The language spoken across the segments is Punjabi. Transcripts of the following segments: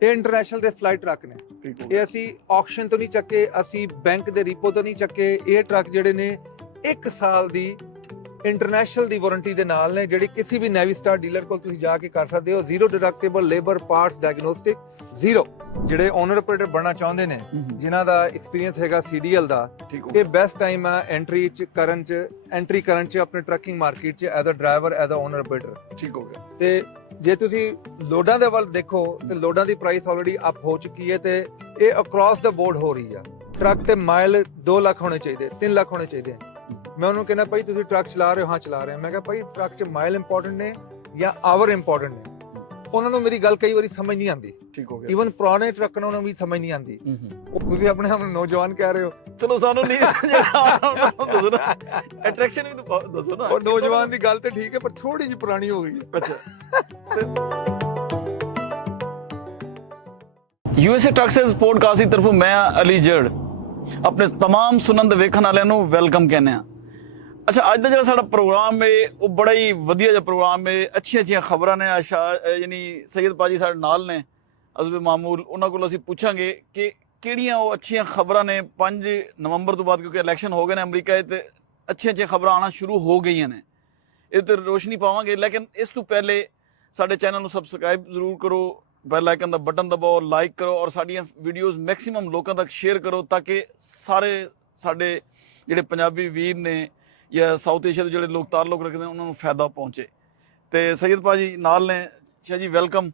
ਇਹ ਇੰਟਰਨੈਸ਼ਨਲ ਦੇ ਫਲਾਈਟ ਟਰੱਕ ਨੇ। ਇਹ ਅਸੀਂ ਆਕਸ਼ਨ ਤੋਂ ਨਹੀਂ ਚੱਕੇ, ਅਸੀਂ ਬੈਂਕ ਦੇ ਰੀਪੋ ਤੋਂ ਨਹੀਂ ਚੱਕੇ। ਇਹ ਟਰੱਕ ਜਿਹੜੇ ਨੇ 1 ਸਾਲ ਦੀ ਇੰਟਰਨੈਸ਼ਨਲ ਦੀ ਵਾਰੰਟੀ ਦੇ ਨਾਲ ਨੇ, ਜਿਹੜੀ ਕਿਸੇ ਵੀ ਨੈਵੀਸਟਾਰ ਡੀਲਰ ਕੋਲ ਤੁਸੀਂ ਜਾ ਕੇ ਕਰ ਸਕਦੇ ਹੋ। Zero deductible labour parts diagnostic zero. ਜਿਹੜੇ ਓਨਰ ਆਪਰੇਟਰ ਬਣਨਾ ਚਾਹੁੰਦੇ ਨੇ, ਜਿਨ੍ਹਾਂ ਦਾ ਐਕਸਪੀਰੀਅੰਸ ਹੈਗਾ CDL ਦਾ, ਇਹ ਬੈਸਟ ਟਾਈਮ ਆ ਐਂਟਰੀ ਕਰਨ ਚ ਆਪਣੇ ਟਰੱਕਿੰਗ ਮਾਰਕੀਟ ਚ as a driver, as a owner operator. ਠੀਕ ਹੋ ਗਿਆ। ਤੇ ਜੇ ਤੁਸੀਂ ਲੋਡਾਂ ਦੇ ਵੱਲ ਦੇਖੋ ਤੇ ਲੋਡਾਂ ਦੀ ਪ੍ਰਾਈਸ ਆਲਰੇਡੀ ਅਪ ਹੋ ਚੁੱਕੀ ਹੈ ਤੇ ਇਹ ਅਕ੍ਰੋਸ ਦਾ ਬੋਰਡ ਹੋ ਰਹੀ ਆ। ਟਰੱਕ ਤੇ ਮਾਈਲ 2 ਲੱਖ ਹੋਣੇ ਚਾਹੀਦੇ, 3 ਲੱਖ ਹੋਣੇ ਚਾਹੀਦੇ। ਮੈਂ ਉਹਨੂੰ ਕਹਿੰਦਾ ਭਾਈ ਤੁਸੀਂ ਟਰੱਕ ਚਲਾ ਰਹੇ ਹੋ? ਹਾਂ ਚਲਾ ਰਹੇ ਹਾਂ। ਮੈਂ ਕਿਹਾ ਭਾਈ ਟਰੱਕ 'ਚ ਮਾਈਲ ਇੰਪੋਰਟੈਂਟ ਨੇ ਜਾਂ ਆਵਰ ਇੰਪੋਰਟੈਂਟ ਨੇ? ਉਹਨਾਂ ਨੂੰ ਮੇਰੀ ਗੱਲ ਕਈ ਵਾਰੀ ਸਮਝ ਨਹੀਂ ਆਉਂਦੀ। ਠੀਕ ਹੋ ਗਿਆ। ਈਵਨ ਪੁਰਾਣੇ ਟਰੱਕ ਨੂੰ ਵੀ ਸਮਝ ਨਹੀਂ ਆਉਂਦੀ। ਤੁਸੀਂ ਆਪਣੇ ਆਪ ਨੂੰ ਨੌਜਵਾਨ ਕਹਿ ਰਹੇ ਹੋ, ਚਲੋ ਸਾਨੂੰ ਨਹੀਂ ਦੱਸੋ ਨਾ, ਅਟਰੈਕਸ਼ਨ ਵੀ ਦੱਸੋ ਨਾ। ਔਰ ਨੌਜਵਾਨ ਦੀ ਗੱਲ ਤੇ ਠੀਕ ਹੈ, ਪਰ ਥੋੜੀ ਜਿਹੀ ਪੁਰਾਣੀ ਹੋ ਗਈ ਹੈ। ਅੱਛਾ। USA ਟਰੱਕਸ ਪੋਡਕਾਸਟ ਦੀ ਤਰਫੋਂ ਮੈਂ ਅਲੀ ਜੜ ਆਪਣੇ तमाम ਸੁਣਨ ਦੇ ਵੇਖਣ ਵਾਲਿਆਂ ਨੂੰ ਵੈਲਕਮ ਕਹਿੰਦੇ ਆ। ਅੱਛਾ, ਅੱਜ ਦਾ ਜਿਹੜਾ ਸਾਡਾ ਪ੍ਰੋਗਰਾਮ ਹੈ ਉਹ ਬੜਾ ਹੀ ਵਧੀਆ ਜਿਹਾ ਪ੍ਰੋਗਰਾਮ ਹੈ। ਅੱਛੀਆਂ ਖਬਰਾਂ ਨੇ। ਯਾਨੀ ਸੈਯਦ ਪਾਜੀ ਸਾਡੇ ਨਾਲ ਨੇ ਅਜ਼ਬ ਮਾਮੂਲ, ਉਹਨਾਂ ਕੋਲ ਅਸੀਂ ਪੁੱਛਾਂਗੇ ਕਿ ਕਿਹੜੀਆਂ ਉਹ ਅੱਛੀਆਂ ਖਬਰਾਂ ਨੇ 5 ਨਵੰਬਰ ਤੋਂ ਬਾਅਦ, ਕਿਉਂਕਿ ਇਲੈਕਸ਼ਨ ਹੋ ਗਏ ਨੇ ਅਮਰੀਕਾ 'ਚ, ਤੇ ਅੱਛੀਆਂ ਖਬਰਾਂ ਆਉਣਾ ਸ਼ੁਰੂ ਹੋ ਗਈਆਂ ਨੇ। ਇਹ ਤੇ ਰੋਸ਼ਨੀ ਪਾਵਾਂਗੇ, ਲੇਕਿਨ ਇਸ ਤੋਂ ਪਹਿਲੇ ਸਾਡੇ ਚੈਨਲ ਨੂੰ ਸਬਸਕ੍ਰਾਈਬ ਜ਼ਰੂਰ ਕਰੋ, ਬੈਲ ਆਈਕਨ ਦਾ ਬਟਨ ਦਬਾਓ, ਲਾਈਕ ਕਰੋ ਔਰ ਸਾਡੀਆਂ ਵੀਡੀਓਜ਼ ਮੈਕਸਿਮਮ ਲੋਕਾਂ ਤੱਕ ਸ਼ੇਅਰ ਕਰੋ, ਤਾਂ ਕਿ ਸਾਰੇ ਸਾਡੇ ਜਿਹੜੇ ਪੰਜਾਬੀ ਵੀਰ ਨੇ ਜਾਂ ਸਾਊਥ ਏਸ਼ੀਆ ਦੇ ਜਿਹੜੇ ਲੋਕ ਤਾਲੁਕ ਰੱਖਦੇ ਨੇ ਉਹਨਾਂ ਨੂੰ ਫਾਇਦਾ ਪਹੁੰਚੇ। ਤੇ ਸੈਯਦ ਭਾਜੀ ਨਾਲ ਨੇ। ਸ਼ਾਹ ਜੀ ਵੈਲਕਮ,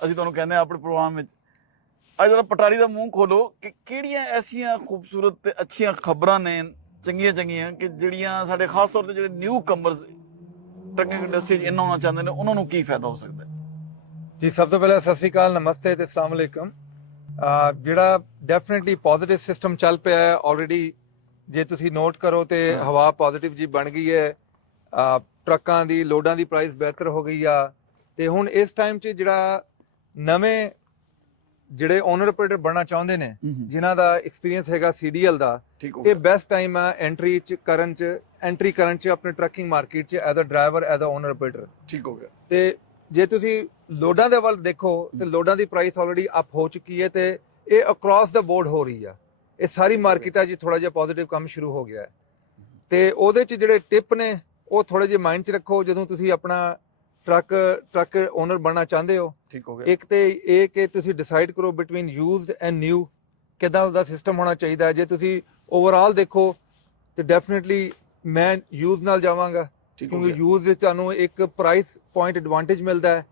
ਅਸੀਂ ਤੁਹਾਨੂੰ ਕਹਿੰਦੇ ਹਾਂ ਆਪਣੇ ਪ੍ਰੋਗਰਾਮ ਵਿੱਚ। ਅੱਜ ਜਰਾ ਪਟਾਰੀ ਦਾ ਮੂੰਹ ਖੋਲੋ ਕਿ ਕਿਹੜੀਆਂ ਐਸੀਆਂ ਖੂਬਸੂਰਤ ਤੇ ਅੱਛੀਆਂ ਖਬਰਾਂ ਨੇ ਚੰਗੀਆਂ ਕਿ ਜਿਹੜੀਆਂ ਸਾਡੇ ਖਾਸ ਤੌਰ ਤੇ ਜਿਹੜੇ ਨਿਊ ਕਮਰਸ ਟਰੱਕਿੰਗ ਇੰਡਸਟਰੀ 'ਚ ਇੰਨਾ ਹੋਣਾ ਚਾਹੁੰਦੇ ਨੇ, ਉਹਨਾਂ ਨੂੰ ਕੀ ਫਾਇਦਾ ਹੋ ਸਕਦਾ ਹੈ? ਜੀ ਸਭ ਤੋਂ ਪਹਿਲਾਂ ਸਤਿ ਸ਼੍ਰੀ ਅਕਾਲ, ਨਮਸਤੇ ਤੇ ਅਸਲਾਮ ਅਲੈਕਮ। ਜਿਹੜਾ ਡੈਫੀਨਿਟਲੀ ਪੋਜ਼ਿਟਿਵ ਸਿਸਟਮ ਚੱਲ ਪਿਆ ਹੈ ਆਲਰੇਡੀ। ਜੇ ਤੁਸੀਂ ਨੋਟ ਕਰੋ ਤੇ ਹਵਾ ਪੋਜ਼ਿਟਿਵ ਜੀ ਬਣ ਗਈ ਹੈ। ਟਰੱਕਾਂ ਦੀ ਲੋਡਾਂ ਦੀ ਪ੍ਰਾਈਸ ਬਿਹਤਰ ਹੋ ਗਈ ਆ। ਤੇ ਹੁਣ ਇਸ ਟਾਈਮ 'ਚ ਜਿਹੜਾ ਨਵੇਂ ਜਿਹੜੇ ਓਨਰ ਆਪਰੇਟਰ ਬਣਨਾ ਚਾਹੁੰਦੇ ਨੇ, ਜਿਨ੍ਹਾਂ ਦਾ ਐਕਸਪੀਰੀਅੰਸ ਹੈਗਾ CDL ਦਾ, ਇਹ ਬੈਸਟ ਟਾਈਮ ਆ ਐਂਟਰੀ ਕਰਨ ਚ ਆਪਣੇ ਟਰੱਕਿੰਗ ਮਾਰਕੀਟ 'ਚ as a driver, as a owner operator. ਠੀਕ ਹੋ ਗਿਆ। ਤੇ ਜੇ ਤੁਸੀਂ ਲੋਡਾਂ ਦੇ ਵੱਲ ਦੇਖੋ ਤੇ ਲੋਡਾਂ ਦੀ ਪ੍ਰਾਈਸ ਆਲਰੇਡੀ ਅਪ ਹੋ ਚੁੱਕੀ ਹੈ ਤੇ ਇਹ ਅਕ੍ਰੋਸ ਦਾ ਬੋਰਡ ਹੋ ਰਹੀ ਆ। ਇਹ ਸਾਰੀ ਮਾਰਕੀਟਾਂ 'ਚ ਥੋੜਾ ਜਿਹਾ ਪੋਜ਼ਿਟਿਵ ਕੰਮ ਸ਼ੁਰੂ ਹੋ ਗਿਆ ਹੈ। ਤੇ ਉਹਦੇ 'ਚ ਜਿਹੜੇ ਟਿਪ ਨੇ ਉਹ ਥੋੜੇ ਜਿਹੇ ਮਾਈਂਡ 'ਚ ਰੱਖੋ ਜਦੋਂ ਤੁਸੀਂ ਆਪਣਾ ਟਰੱਕ ਓਨਰ ਬਣਨਾ ਚਾਹੁੰਦੇ ਹੋ। ਠੀਕ ਹੋ ਗਿਆ। ਇੱਕ ਤੇ ਇਹ ਕਿ ਤੁਸੀਂ ਡਿਸਾਈਡ ਕਰੋ ਬਿਟਵੀਨ ਯੂਜ਼ਡ ਐਂਡ ਨਿਊ, ਕਿੱਦਾਂ ਉਹਦਾ ਸਿਸਟਮ ਹੋਣਾ ਚਾਹੀਦਾ। ਜੇ ਤੁਸੀਂ ਓਵਰਆਲ ਦੇਖੋ ਤੇ ਡੈਫੀਨਿਟਲੀ ਮੈਂ ਯੂਜ਼ ਨਾਲ ਜਾਵਾਂਗਾ, ਕਿਉਂਕਿ ਯੂਜ਼ ਵਿੱਚ ਤੁਹਾਨੂੰ ਇੱਕ ਪ੍ਰਾਈਸ ਪੁਆਇੰਟ ਐਡਵਾਂਟੇਜ ਮਿਲਦਾ ਹੈ।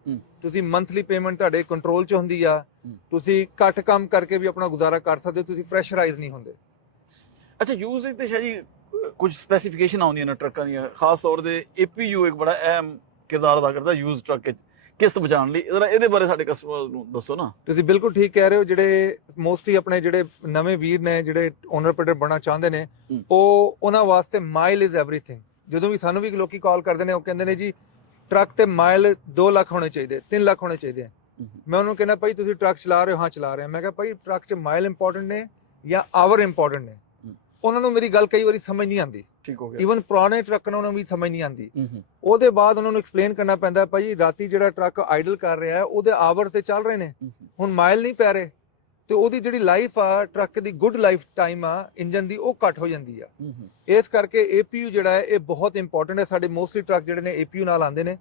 ਤੁਸੀਂ ਮੰਥਲੀ ਪੇਮੈਂਟ ਤੁਹਾਡੇ ਕੰਟਰੋਲ 'ਚ ਹੁੰਦੀ ਆ। ਤੁਸੀਂ ਘੱਟ ਕੰਮ ਕਰਕੇ ਵੀ ਆਪਣਾ ਗੁਜ਼ਾਰਾ ਕਰ ਸਕਦੇ ਹੋ, ਤੁਸੀਂ ਪ੍ਰੈਸ਼ਰਾਈਜ਼ ਨਹੀਂ ਹੁੰਦੇ। ਅੱਛਾ, ਯੂਜ਼ ਤੇ ਸ਼ਾਹ ਜੀ ਕੁਝ ਸਪੈਸੀਫਿਕੇਸ਼ਨ ਆਉਂਦੀਆਂ ਨੇ ਟਰੱਕਾਂ ਦੀਆਂ, ਖਾਸ ਤੌਰ ਤੇ APU ਇੱਕ ਬੜਾ ਅਹਿਮ ਕਿਰਦਾਰ ਅਦਾ ਕਰਦਾ ਯੂਜ਼ ਟਰੱਕ ਵਿੱਚ ਕਿਸ਼ਤ ਬਚਾਉਣ ਲਈ। ਇਹਦੇ ਬਾਰੇ ਸਾਡੇ ਕਸਟਮਰ ਨੂੰ ਦੱਸੋ ਨਾ। ਤੁਸੀਂ ਬਿਲਕੁਲ ਠੀਕ ਕਹਿ ਰਹੇ ਹੋ। ਜਿਹੜੇ ਮੋਸਟਲੀ ਆਪਣੇ ਜਿਹੜੇ ਨਵੇਂ ਵੀਰ ਨੇ, ਜਿਹੜੇ ਓਨਰ ਆਪਰੇਟਰ ਬਣਨਾ ਚਾਹੁੰਦੇ ਨੇ, ਉਹਨਾਂ ਵਾਸਤੇ ਮਾਈਲ ਇਜ਼ ਐਵਰੀਥਿੰਗ। ਜਦੋਂ ਵੀ ਸਾਨੂੰ ਵੀ ਲੋਕੀ ਕਾਲ ਕਰਦੇ ਨੇ, ਉਹ ਕਹਿੰਦੇ ਨੇ ਜੀ ਟਰੱਕ ਤੇ ਮਾਈਲ 2 ਲੱਖ ਹੋਣੇ ਚਾਹੀਦੇ, 3 ਲੱਖ ਹੋਣੇ ਚਾਹੀਦੇ। ਮੈਂ ਉਹਨੂੰ ਕਹਿੰਦਾ ਭਾਈ ਤੁਸੀਂ ਟਰੱਕ ਚਲਾ ਰਹੇ ਹੋ? ਹਾਂ ਚਲਾ ਰਹੇ ਹਾਂ। ਮੈਂ ਕਿਹਾ ਭਾਈ ਟਰੱਕ 'ਚ ਮਾਈਲ ਇੰਪੋਰਟੈਂਟ ਨੇ ਜਾਂ ਆਵਰ ਇੰਪੋਰਟੈਂਟ ਨੇ? ਉਹਨਾਂ ਨੂੰ ਮੇਰੀ ਗੱਲ ਕਈ ਵਾਰੀ ਸਮਝ ਨਹੀਂ ਆਉਂਦੀ। ਠੀਕ ਹੋ ਗਿਆ। ਈਵਨ ਪੁਰਾਣੇ ਟਰੱਕ ਨੂੰ ਵੀ ਸਮਝ ਨਹੀਂ ਆਉਂਦੀ। ਉਹਦੇ ਬਾਅਦ ਉਹਨਾਂ ਨੂੰ ਐਕਸਪਲੇਨ ਕਰਨਾ ਪੈਂਦਾ ਭਾਈ ਰਾਤੀ ਜਿਹੜਾ ਟਰੱਕ ਆਈਡਲ ਕਰ ਰਿਹਾ ਹੈ ਉਹਦੇ ਆਵਰ ਤੇ ਚੱਲ ਰਹੇ ਨੇ, ਹੁਣ ਮਾਈਲ ਨਹੀਂ ਪੈ ਰਹੇ, ਤੇ ਉਹਦੀ ਜਿਹੜੀ ਲਾਈਫ ਆ ਟਰੱਕ ਦੀ, ਗੁੱਡ ਲਾਈਫ ਟਾਈਮ ਆ ਇੰਜਨ ਦੀ, ਉਹ ਘੱਟ ਹੋ ਜਾਂਦੀ ਆ। ਇਸ ਕਰਕੇ APU ਜਿਹੜਾ ਹੈ ਇਹ ਬਹੁਤ ਇੰਪੋਰਟੈਂਟ ਹੈ। ਸਾਡੇ ਮੋਸਟਲੀ ਟਰੱਕ ਜਿਹੜੇ ਨੇ APU ਨਾਲ ਆਉਂਦੇ ਨੇ,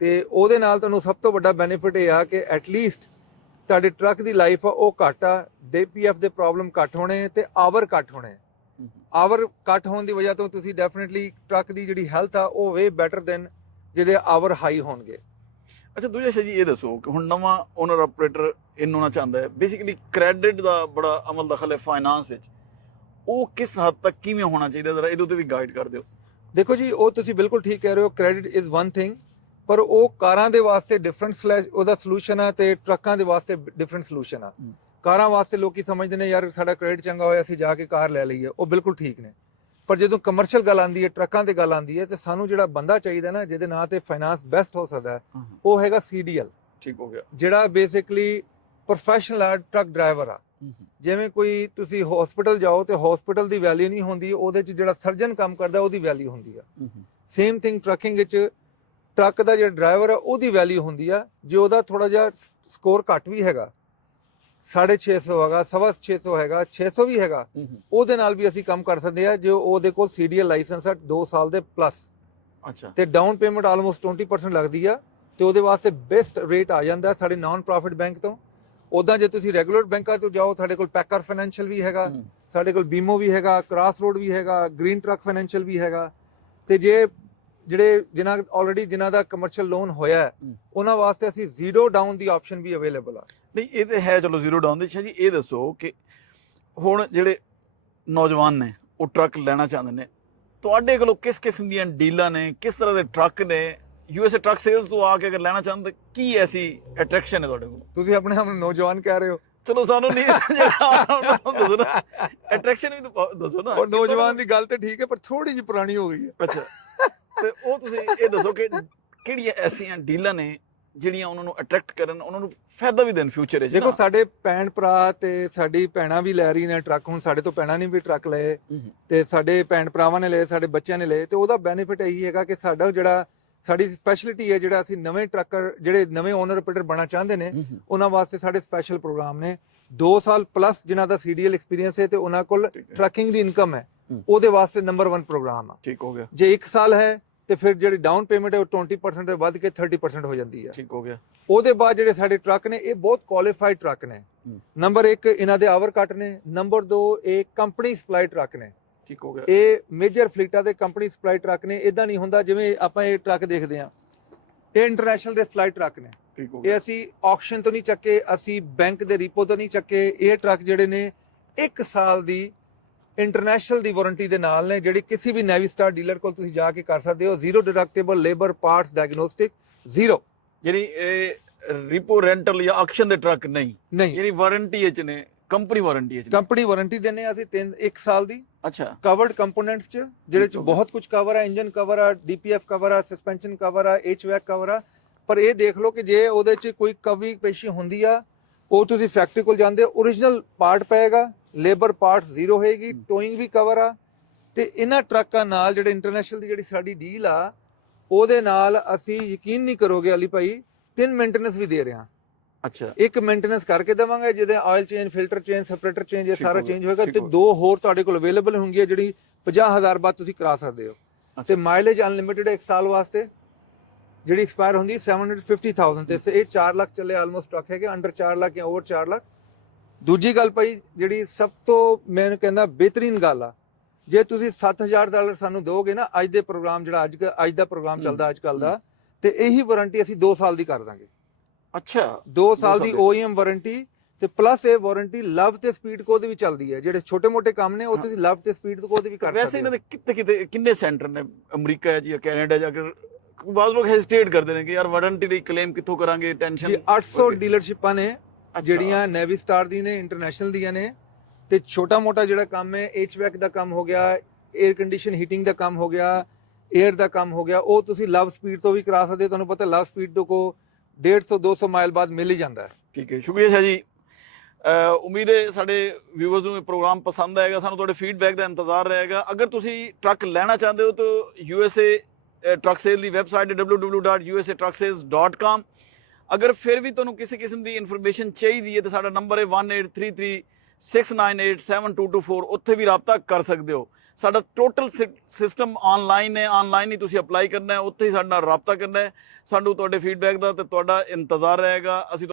ਤੇ ਉਹਦੇ ਨਾਲ ਤੁਹਾਨੂੰ ਸਭ ਤੋਂ ਵੱਡਾ ਬੈਨੀਫਿਟ ਇਹ ਆ ਕਿ ਐਟਲੀਸਟ ਤੁਹਾਡੇ ਟਰੱਕ ਦੀ ਲਾਈਫ ਆ ਉਹ ਘੱਟ ਆ, DPF ਦੇ ਪ੍ਰੋਬਲਮ ਘੱਟ ਹੋਣੇ ਤੇ ਆਵਰ ਘੱਟ ਹੋਣੇ। ਆਵਰ ਘੱਟ ਹੋਣ ਦੀ ਵਜ੍ਹਾ ਤੋਂ ਤੁਸੀਂ ਡੈਫੀਨਿਟਲੀ ਟਰੱਕ ਦੀ ਜਿਹੜੀ ਹੈਲਥ ਆ ਉਹ ਵੇ ਬੈਟਰ ਦੈਨ ਜਿਹੜੇ ਆਵਰ ਹਾਈ ਹੋਣਗੇ। ਅੱਛਾ, ਦੂਜਾ ਸ਼ਾਹ ਜੀ ਇਹ ਦੱਸੋ ਕਿ ਹੁਣ ਨਵਾਂ ਓਨਰ ਆਪਰੇਟਰ ਇਹਨੂੰ ਨਾ ਚਾਹੁੰਦਾ ਹੈ, ਬੇਸਿਕਲੀ ਕ੍ਰੈਡਿਟ ਦਾ ਬੜਾ ਅਮਲ ਦਖਲ ਹੈ ਫਾਈਨਾਂਸ ਵਿੱਚ, ਉਹ ਕਿਸ ਹੱਦ ਤੱਕ ਕਿਵੇਂ ਹੋਣਾ ਚਾਹੀਦਾ, ਜ਼ਰਾ ਇਹਦੇ ਉੱਤੇ ਵੀ ਗਾਈਡ ਕਰ ਦਿਓ। ਦੇਖੋ ਜੀ, ਉਹ ਤੁਸੀਂ ਬਿਲਕੁਲ ਠੀਕ ਕਹਿ ਰਹੇ ਹੋ, ਕ੍ਰੈਡਿਟ ਇਜ਼ ਵਨ ਥਿੰਗ, ਪਰ ਉਹ ਕਾਰਾਂ ਦੇ ਵਾਸਤੇ ਡਿਫਰੈਂਟ ਉਹਦਾ ਸੋਲੂਸ਼ਨ ਆ ਤੇ ਟਰੱਕਾਂ ਦੇ ਵਾਸਤੇ ਡਿਫਰੈਂਟ ਸੋਲੂਸ਼ਨ ਆ। ਕਾਰਾਂ ਵਾਸਤੇ ਲੋਕੀ ਸਮਝਦੇ ਨੇ ਯਾਰ ਸਾਡਾ ਕ੍ਰੈਡਿਟ ਚੰਗਾ ਹੋਇਆ ਅਸੀਂ ਜਾ ਕੇ ਕਾਰ ਲੈ ਲਈਏ, ਉਹ ਬਿਲਕੁਲ ਠੀਕ ਨੇ। ਪਰ ਜਦੋਂ ਕਮਰਸ਼ੀਅਲ ਗੱਲ ਆਉਂਦੀ ਹੈ, ਟਰੱਕਾਂ ਤੇ ਗੱਲ ਆਉਂਦੀ ਹੈ, ਤੇ ਸਾਨੂੰ ਜਿਹੜਾ ਬੰਦਾ ਚਾਹੀਦਾ ਨਾ ਜਿਹਦੇ ਨਾਂ ਤੇ ਫਾਈਨਾਂਸ ਬੈਸਟ ਹੋ ਸਕਦਾ ਹੈ, ਉਹ ਹੈਗਾ CDL। ਠੀਕ ਹੋ ਗਿਆ। ਜਿਹੜਾ ਬੇਸਿਕਲੀ ਪ੍ਰੋਫੈਸ਼ਨਲ ਟਰੱਕ ਡਰਾਈਵਰ ਆ। ਜਿਵੇਂ ਕੋਈ ਤੁਸੀਂ ਹਸਪੀਟਲ ਜਾਓ ਤੇ ਹਸਪੀਟਲ ਦੀ ਵੈਲਿਊ ਨਹੀਂ ਹੁੰਦੀ, ਉਹਦੇ 'ਚ ਜਿਹੜਾ ਸਰਜਨ ਕੰਮ ਕਰਦਾ ਉਹਦੀ ਵੈਲਿਊ ਹੁੰਦੀ ਆ। ਸੇਮ ਥਿੰਗ ਟਰੱਕਿੰਗ ਵਿੱਚ ਟਰੱਕ ਦਾ ਜਿਹੜਾ ਡਰਾਈਵਰ ਆ ਉਹਦੀ ਵੈਲਿਊ ਹੁੰਦੀ ਆ। ਜੇ ਉਹਦਾ ਥੋੜਾ ਜਿਹਾ ਸਕੋਰ ਘੱਟ ਵੀ ਹੈਗਾ 650 ਹੈਗਾ, 650 ਹੈਗਾ, 600 ਵੀ ਹੈਗਾ, ਉਹਦੇ ਨਾਲ ਵੀ ਅਸੀਂ ਕੰਮ ਕਰ ਸਕਦੇ ਆ ਜੋ ਉਹਦੇ ਕੋਲ CDL ਲਾਇਸੈਂਸ ਹੈ 2 ਸਾਲ ਦੇ ਪਲੱਸ। ਅੱਛਾ ਤੇ ਡਾਊਨ ਪੇਮੈਂਟ ਆਲਮੋਸਟ 20% ਲੱਗਦੀ ਆ ਤੇ ਉਹਦੇ ਵਾਸਤੇ ਬੈਸਟ ਰੇਟ ਆ ਜਾਂਦਾ ਸਾਡੇ ਨਾਨ ਪ੍ਰੋਫਿਟ ਬੈਂਕ ਤੋਂ। ਉਦਾਂ ਜੇ ਤੁਸੀਂ ਰੈਗੂਲਰ ਬੈਂਕਾਂ ਤੋਂ ਜਾਓ, ਸਾਡੇ ਕੋਲ ਪੈਕਰ ਫਾਈਨੈਂਸ਼ੀਅਲ ਵੀ ਹੈਗਾ, ਸਾਡੇ ਕੋਲ ਬੀਮੋ ਵੀ ਹੈਗਾ, ਕ੍ਰਾਸ ਰੋਡ ਵੀ ਹੈਗਾ, ਗ੍ਰੀਨ ਟਰੱਕ ਫਾਈਨੈਂਸ਼ੀਅਲ ਵੀ ਹੈਗਾ। ਤੇ ਜੇ ਜਿਨ੍ਹਾਂ ਦਾ ਕਮਰਸ਼ੀਅਲ ਲੋਨ ਹੋਇਆ ਹੈ, ਉਹਨਾਂ ਵਾਸਤੇ ਅਸੀਂ ਜ਼ੀਰੋ ਡਾਊਨ ਦੀ ਆਪਸ਼ਨ ਵੀ ਅਵੇਲੇਬਲ ਆ। ਨਹੀਂ ਇਹ ਤੇ ਹੈ, ਚਲੋ ਜ਼ੀਰੋ ਡਾਊਨ ਦੀ। ਅੱਛਾ ਜੀ ਇਹ ਦੱਸੋ ਕਿ ਹੁਣ ਜਿਹੜੇ ਨੌਜਵਾਨ ਨੇ ਉਹ ਟਰੱਕ ਲੈਣਾ ਚਾਹੁੰਦੇ ਨੇ, ਤੁਹਾਡੇ ਕੋਲੋਂ ਕਿਸ ਕਿਸਮ ਦੀਆਂ ਡੀਲਾਂ ਨੇ, ਕਿਸ ਤਰ੍ਹਾਂ ਦੇ ਟਰੱਕ ਨੇ? USA ਟਰੱਕ ਸੇਲਸ ਤੋਂ ਆ ਕੇ ਅਗਰ ਲੈਣਾ ਚਾਹੁੰਦੇ, ਕੀ ਐਸੀ ਅਟਰੈਕਸ਼ਨ ਹੈ ਤੁਹਾਡੇ ਕੋਲ? ਤੁਸੀਂ ਆਪਣੇ ਆਪ ਨੂੰ ਨੌਜਵਾਨ ਕਹਿ ਰਹੇ ਹੋ, ਚਲੋ ਸਾਨੂੰ ਨਹੀਂ ਦੱਸੋ ਨਾ, ਅਟਰੈਕਸ਼ਨ ਵੀ ਤਾਂ ਦੱਸੋ ਨਾ। ਉਹ ਨੌਜਵਾਨ ਦੀ ਗੱਲ ਤੇ ਠੀਕ ਹੈ, ਪਰ ਥੋੜੀ ਜਿਹੀ ਪੁਰਾਣੀ ਹੋ ਗਈ ਹੈ। ਅੱਛਾ, ਤੇ ਉਹ ਤੁਸੀਂ ਇਹ ਦੱਸੋ ਕਿ ਕਿਹੜੀਆਂ ਐਸੀਆਂ ਡੀਲਾਂ ਨੇ ਜਿਹੜੀਆਂ ਉਹਨਾਂ ਨੂੰ ਅਟਰੈਕਟ ਕਰਨ, ਉਹਨਾਂ ਨੂੰ ਫਾਇਦਾ ਵੀ ਦੇਣ ਫਿਊਚਰ ਵਿੱਚ? ਦੇਖੋ ਸਾਡੇ ਭੈਣ ਭਰਾ ਤੇ ਸਾਡੀ ਭੈਣਾਂ ਵੀ ਲੈ ਰਹੀ ਨੇ ਟਰੱਕ। ਹੁਣ ਸਾਡੇ ਤੋਂ ਭੈਣਾਂ ਨੇ ਵੀ ਟਰੱਕ ਲਏ ਤੇ ਸਾਡੇ ਭੈਣ ਭਰਾਵਾਂ ਨੇ ਲਏ, ਸਾਡੇ ਬੱਚਿਆਂ ਨੇ ਲਏ। ਤੇ ਉਹਦਾ ਬੈਨੀਫਿਟ ਇਹੀ ਹੈਗਾ ਕਿ ਸਾਡੀ ਸਪੈਸ਼ਲਿਟੀ ਹੈ, ਜਿਹੜਾ ਅਸੀਂ ਨਵੇਂ ਟਰੱਕਰ ਜਿਹੜੇ ਨਵੇਂ ਓਨਰ ਆਪਰੇਟਰ ਬਣਨਾ ਚਾਹੁੰਦੇ ਨੇ, ਉਹਨਾਂ ਵਾਸਤੇ ਸਾਡੇ ਸਪੈਸ਼ਲ ਪ੍ਰੋਗਰਾਮ ਨੇ। 2 ਸਾਲ ਪਲੱਸ ਜਿਨ੍ਹਾਂ ਦਾ CDL ਐਕਸਪੀਰੀਅੰਸ ਹੈ ਤੇ ਉਹਨਾਂ ਕੋਲ ਟਰੱਕਿੰਗ ਦੀ ਇਨਕਮ ਹੈ, ਉਹਦੇ ਵਾਸਤੇ ਨੰਬਰ 1 ਪ੍ਰੋਗਰਾਮ ਆ। ਠੀਕ ਹੋ ਗਿਆ। ਜੇ 1 ਸਾਲ ਹੈ ਤੇ ਫਿਰ ਜਿਹੜੀ ਡਾਊਨ ਪੇਮੈਂਟ ਹੈ ਉਹ 20% ਤੋਂ ਵੱਧ ਕੇ 30% ਹੋ ਜਾਂਦੀ ਹੈ। ਠੀਕ ਹੋ ਗਿਆ। ਉਹਦੇ ਬਾਅਦ ਜਿਹੜੇ ਸਾਡੇ ਟਰੱਕ ਨੇ ਇਹ ਬਹੁਤ ਕੁਆਲੀਫਾਈਡ ਟਰੱਕ ਨੇ। ਨੰਬਰ 1 ਇਹਨਾਂ ਦੇ ਆਵਰ ਘੱਟ ਨੇ, ਨੰਬਰ 2 ਇਹ ਕੰਪਨੀ ਸਪਲਾਈ ਟਰੱਕ ਨੇ। ਠੀਕ ਹੋ ਗਿਆ। ਇਹ ਮੇਜਰ ਫਲੀਟਾਂ ਦੇ ਕੰਪਨੀ ਸਪਲਾਈ ਟਰੱਕ ਨੇ। ਇਦਾਂ ਨਹੀਂ ਹੁੰਦਾ ਜਿਵੇਂ ਆਪਾਂ ਇਹ ਟਰੱਕ ਦੇਖਦੇ ਆ, ਇਹ ਇੰਟਰਨੈਸ਼ਨਲ ਦੇ ਸਪਲਾਈ ਟਰੱਕ ਨੇ। ਠੀਕ ਹੋ ਇਹ ਗਿਆ। ਅਸੀਂ ਆਕਸ਼ਨ ਤੋਂ ਨਹੀਂ ਚੱਕੇ, ਅਸੀਂ ਬੈਂਕ ਦੇ ਰੀਪੋ ਤੋਂ ਨਹੀਂ ਚੱਕੇ। ਇਹ ਟਰੱਕ ਜਿਹੜੇ ਨੇ 1 ਸਾਲ ਦੀ ਇੰਟਰਨੈਸ਼ਨਲ ਦੀ ਵਾਰੰਟੀ ਦੇ ਨਾਲ ਨੇ, ਜਿਹੜੀ ਕਿਸੇ ਵੀ ਨੈਵੀਸਟਾਰ ਡੀਲਰ ਕੋਲ ਤੁਸੀਂ ਜਾ ਕੇ ਕਰ ਸਕਦੇ ਹੋ। Zero deductible, labour, parts, diagnostic zero. ਜਿਹੜੀ ਇਹ ਰੀਪੋ ਰੈਂਟਲ ਜਾਂ ਆਕਸ਼ਨ ਦੇ ਟਰੱਕ ਨਹੀਂ, ਜਿਹੜੀ ਵਾਰੰਟੀ ਵਿੱਚ ਨੇ, ਕੰਪਨੀ ਵਾਰੰਟੀ ਵਿੱਚ। ਕੰਪਨੀ ਵਾਰੰਟੀ ਦਿੰਨੇ ਆ ਅਸੀਂ 1 ਸਾਲ ਦੀ। ਅੱਛਾ। ਕਵਰਡ ਕੰਪੋਨੈਂਟਸ ਚ ਜਿਹੜੇ ਚ ਬਹੁਤ ਕੁਝ ਕਵਰ ਆ, ਇੰਜਨ ਕਵਰ ਆ, DPF ਕਵਰ ਆ, ਸਸਪੈਂਸ਼ਨ ਕਵਰ ਆ, HVAC ਕਵਰ ਆ। ਪਰ ਇਹ ਦੇਖ ਲਓ ਕਿ ਜੇ ਉਹਦੇ ਚ ਕੋਈ ਕਮੀ ਪੇਸ਼ੀ ਹੁੰਦੀ ਆ, ਉਹ ਤੁਸੀਂ ਫੈਕਟਰੀ ਕੋਲ ਜਾਂਦੇ, ਓਰੀਜਨਲ ਪਾਰਟ ਪਏਗਾ, ਲੇਬਰ ਪਾਰਟ ਜ਼ੀਰੋ ਹੋਏਗੀ, ਟੋਇੰਗ ਵੀ ਕਵਰ ਆ। ਤੇ ਇਹਨਾਂ ਟਰੱਕਾਂ ਨਾਲ ਜਿਹੜੇ ਇੰਟਰਨੈਸ਼ਨਲ ਦੀ ਜਿਹੜੀ ਸਾਡੀ ਡੀਲ ਆ, ਉਹਦੇ ਨਾਲ ਅਸੀਂ ਯਕੀਨ ਨਹੀਂ ਕਰੋਗੇ ਅਲੀ ਭਾਈ, 3 ਮੇਨਟੇਨੈਂਸ ਵੀ ਦੇ ਰਹੇ ਹਾਂ। ਅੱਛਾ। 1 ਮੇਨਟੇਨੈਂਸ ਕਰਕੇ ਦੇਵਾਂਗੇ, ਜਿਹਦੇ oil change, filter change, separator change, ਇਹ ਸਾਰਾ ਚੇਂਜ ਹੋਏਗਾ। ਤੇ 2 ਹੋਰ ਤੁਹਾਡੇ ਕੋਲ ਅਵੇਲੇਬਲ ਹੋਣਗੀਆਂ ਜਿਹੜੀ 50,000 ਬਾਅਦ ਤੁਸੀਂ ਕਰਾ ਸਕਦੇ ਹੋ। ਤੇ ਮਾਈਲੇਜ ਅਨਲਿਮਿਟਿਡ 1 ਸਾਲ ਵਾਸਤੇ, ਜਿਹੜੀ ਐਕਸਪਾਇਰ ਹੁੰਦੀ 750,000 ਤੇ ਇਹ 4 ਲੱਖ ਚੱਲੇ ਆਲਮੋਸਟ ਟਰੱਕ ਹੈਗੇ, ਅੰਡਰ 4 ਲੱਖ ਜਾਂ ਓਵਰ 4 ਲੱਖ। ਦੂਜੀ ਗੱਲ ਭਾਈ ਜਿਹੜੀ ਸਭ ਤੋਂ ਮੈਂ ਕਹਿੰਦਾ ਬਿਹਤਰੀਨ ਗੱਲ ਆ, ਜੇ ਤੁਸੀਂ $7,000 ਸਾਨੂੰ ਦੋਗੇ ਨਾ, ਅੱਜ ਦੇ ਪ੍ਰੋਗਰਾਮ ਜਿਹੜਾ ਅੱਜ ਦਾ ਪ੍ਰੋਗਰਾਮ ਚੱਲਦਾ ਅੱਜ ਕੱਲ ਦਾ, ਤੇ ਇਹੀ ਵਾਰੰਟੀ ਅਸੀਂ 2 ਸਾਲ ਦੀ ਕਰ ਦਾਂਗੇ। ਅੱਛਾ। 2 ਸਾਲ ਦੀ OEM ਵਾਰੰਟੀ ਤੇ ਪਲੱਸ ਇਹ ਵਾਰੰਟੀ ਲਵ ਤੇ ਸਪੀਡ ਕੋਡ ਵੀ ਚੱਲਦੀ ਹੈ। ਜਿਹੜੇ ਛੋਟੇ ਮੋਟੇ ਕੰਮ ਨੇ ਉਹ ਤੁਸੀਂ ਲਵ ਤੇ ਸਪੀਡ ਕੋਡ ਵੀ ਕਰ ਸਕਦੇ ਹੋ। ਵੈਸੇ ਇਹਨਾਂ ਦੇ ਕਿਤੇ ਕਿੰਨੇ ਸੈਂਟਰ ਨੇ? ਅਮਰੀਕਾ ਹੈ ਜੀ, ਕੈਨੇਡਾ ਜਾ ਕੇ ਬਾਅਦ ਲੋਕ ਹੈਜ਼ਿਟੇਟ ਕਰਦੇ ਨੇ ਕਿ ਯਾਰ ਵਾਰੰਟੀ ਲਈ ਕਲੇਮ ਕਿੱਥੋਂ ਕਰਾਂਗੇ, ਟੈਨਸ਼ਨ। 800 ਡੀਲਰਸ਼ਿਪਾਂ ਨੇ ਜਿਹੜੀਆਂ ਨੈਵੀ ਸਟਾਰ ਦੀ ਨੇ, ਇੰਟਰਨੈਸ਼ਨਲ ਦੀਆਂ ਨੇ। ਤੇ ਛੋਟਾ ਮੋਟਾ ਜਿਹੜਾ ਕੰਮ ਹੈ, HVAC ਦਾ ਕੰਮ ਹੋ ਗਿਆ, 에ਅਰ ਕੰਡੀਸ਼ਨ ਹੀਟਿੰਗ ਦਾ ਕੰਮ ਹੋ ਗਿਆ, 에ਅਰ ਦਾ ਕੰਮ ਹੋ ਗਿਆ, ਉਹ ਤੁਸੀਂ ਲਵ ਸਪੀਡ ਤੋਂ ਵੀ ਕਰਾ ਸਕਦੇ ਹੋ। ਤੁਹਾਨੂੰ ਪਤਾ ਲਵ ਸਪੀਡ ਤੋਂ ਕੋ 150-200 ਮਾਈਲ ਬਾਅਦ ਮਿਲ ਹੀ ਜਾਂਦਾ ਹੈ। ਠੀਕ ਹੈ, ਸ਼ੁਕਰੀਆ ਸ਼ਾਹ ਜੀ। ਉਮੀਦ ਹੈ ਸਾਡੇ ਵਿਊਅਰਸ ਨੂੰ ਇਹ ਪ੍ਰੋਗਰਾਮ ਪਸੰਦ ਆਏਗਾ। ਸਾਨੂੰ ਤੁਹਾਡੇ ਫੀਡਬੈਕ ਦਾ ਇੰਤਜ਼ਾਰ ਰਹੇਗਾ। ਅਗਰ ਤੁਸੀਂ ਟਰੱਕ ਲੈਣਾ ਚਾਹੁੰਦੇ ਹੋ ਤਾਂ USA ਟਰੱਕ ਸੇਲ ਦੀ ਵੈਬਸਾਈਟ www.usatrucksales.com। ਅਗਰ ਫਿਰ ਵੀ ਤੁਹਾਨੂੰ ਕਿਸੇ ਕਿਸਮ ਦੀ ਇਨਫੋਰਮੇਸ਼ਨ ਚਾਹੀਦੀ ਹੈ ਤਾਂ ਸਾਡਾ ਨੰਬਰ ਹੈ 1833-698-7224। ਉੱਥੇ ਵੀ ਰਾਬਤਾ ਕਰ ਸਕਦੇ ਹੋ। ਸਾਡਾ ਟੋਟਲ ਸਿਸਟਮ ਆਨਲਾਈਨ ਹੈ, ਆਨਲਾਈਨ ਹੀ ਤੁਸੀਂ ਅਪਲਾਈ ਕਰਨਾ ਹੈ, ਉੱਥੇ ਹੀ ਸਾਡੇ ਨਾਲ ਰਾਬਤਾ ਕਰਨਾ ਹੈ। ਸਾਨੂੰ ਤੁਹਾਡੇ ਫੀਡਬੈਕ ਦਾ ਤੇ ਤੁਹਾਡਾ ਇੰਤਜ਼ਾਰ ਰਹੇਗਾ। ਅਸੀਂ